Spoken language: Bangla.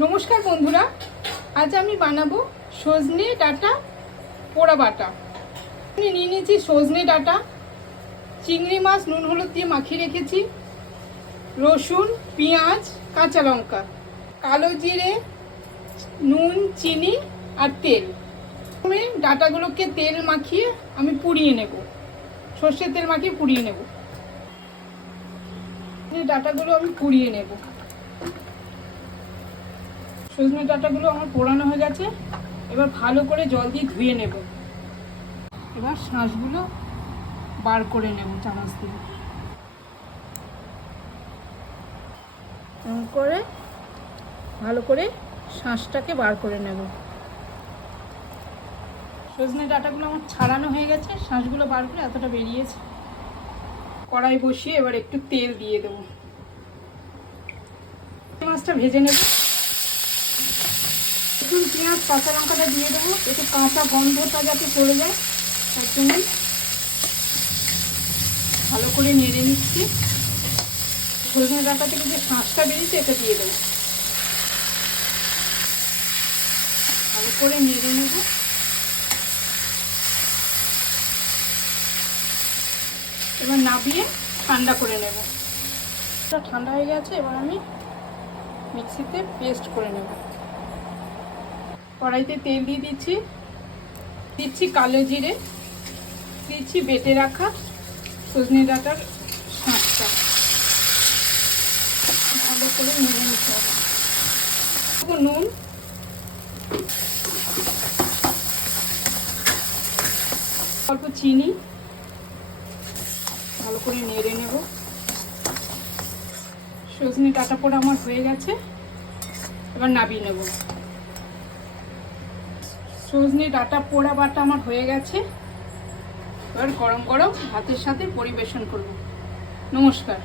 নমস্কার বন্ধুরা, আজ আমি বানাবো সজনে ডাঁটা পোড়া বাটা। আমি নিয়ে নিয়েছি সজনে ডাঁটা, চিংড়ি মাছ নুন হলুদ দিয়ে মাখিয়ে রেখেছি, রসুন, পেঁয়াজ, কাঁচা লঙ্কা, কালো জিরে, নুন, চিনি আর তেল। প্রথমে ডাঁটাগুলোকে তেল মাখিয়ে আমি পুড়িয়ে নেব, সর্ষের তেল মাখিয়ে পুড়িয়ে নেব। ডাঁটাগুলো আমি পুড়িয়ে নেব। সজনে ডাঁটাগুলো আমার পোড়ানো হয়ে গেছে। এবার ভালো করে জল দিয়ে ধুয়ে নেব। এবার শাঁসগুলো বার করে নেব চামচ দিয়ে। এমন করে ভালো করে শাঁসটাকে বার করে নেব। সজনে ডাঁটাগুলো আমার ছাড়ানো হয়ে গেছে, শাঁসগুলো বার করে এতটা বেরিয়েছে। কড়াই বসিয়ে এবার একটু তেল দিয়ে দেবো। মাছটা ভেজে নেব। রসুন, পেঁয়াজ, কাঁচা লঙ্কাটা দিয়ে দেবো, একটু কাঁচা গন্ধটা যাতে চলে যায় তার জন্য ভালো করে নেড়ে নিচ্ছি। সজনে ডাঁটা থেকে যে শাঁসটা বেরিয়েছে এটা দিয়ে দেবো। ভালো করে নেড়ে নেব। এবার নাবিয়ে ঠান্ডা করে নেব। ঠান্ডা হয়ে গেছে, এবার আমি মিক্সিতে পেস্ট করে নেব। কড়াইতে তেল দিয়ে দিচ্ছি কালো জিরে, দিচ্ছি বেটে রাখা সজনে ডাঁটার শাঁসটা। ভালো করে নেড়ে নিতে হবে। নুন, অল্প চিনি, ভালো করে নেড়ে নেব। সজনে ডাঁটা পোড়া আমার হয়ে গেছে, এবার নাবিয়ে নেব। সজনে ডাঁটা পোড়া বাটা আমার হয়ে গেছে। এবার গরম গরম ভাতের সাথে পরিবেশন করব। নমস্কার।